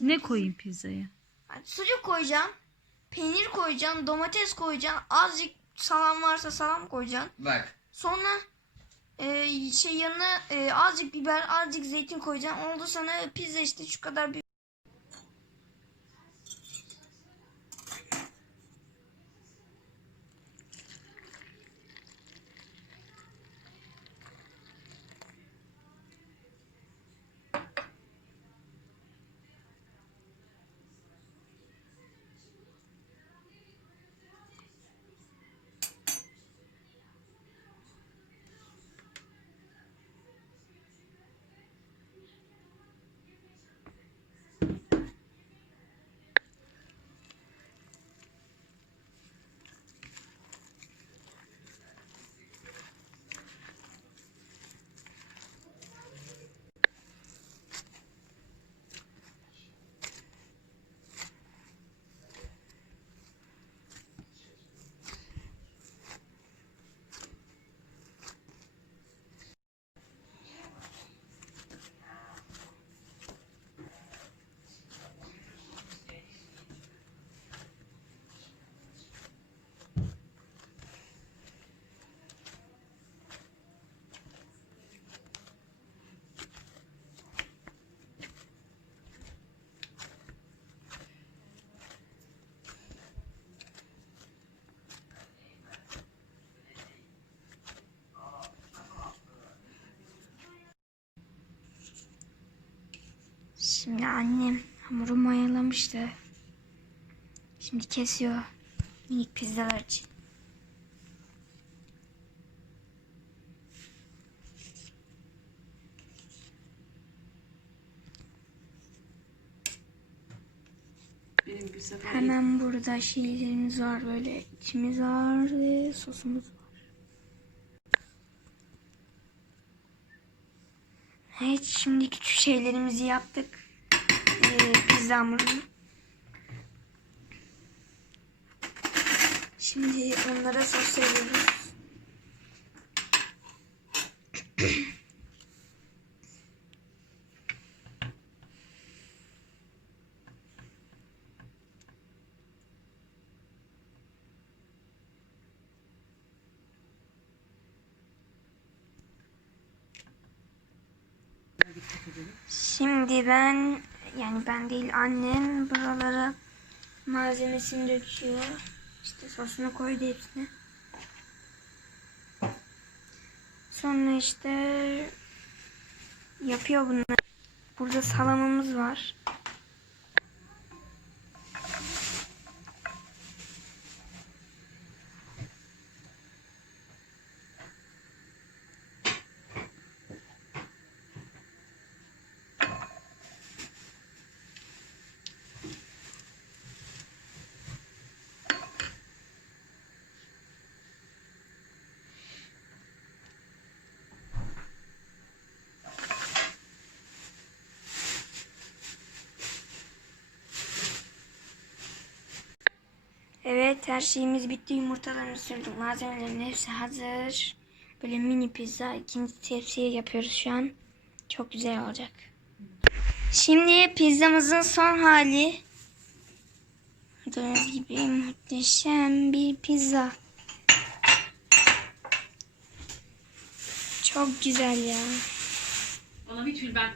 Ne koyayım pizzaya? Yani sucuk koyacağım. Peynir koyacağım. Domates koyacağım. Azıcık salam varsa salam koyacağım. Bak. Sonra e, şey yanına e, azıcık biber, azıcık zeytin koyacağım. Oldu sana pizza işte şu kadar bir Şimdi annem hamuru mayalamıştı. Şimdi kesiyor minik pizzalar için. Benim bir sefer Hemen burada şeylerimiz var böyle içimiz var ve sosumuz var. Evet şimdi küçük şeylerimizi yaptık. Ee, pizza hamurunu. Şimdi onlara sos veriyoruz. Şimdi ben yani ben değil annem buralara malzemesini döküyor. İşte sosunu koydu hepsine. Sonra işte yapıyor bunları. Burada salamımız var. Evet her şeyimiz bitti. Yumurtalarını sürdük. Malzemelerin hepsi hazır. Böyle mini pizza ikinci tepsiye yapıyoruz şu an. Çok güzel olacak. Şimdi pizzamızın son hali. Gördüğünüz gibi muhteşem bir pizza. Çok güzel ya. Bana bir tül ben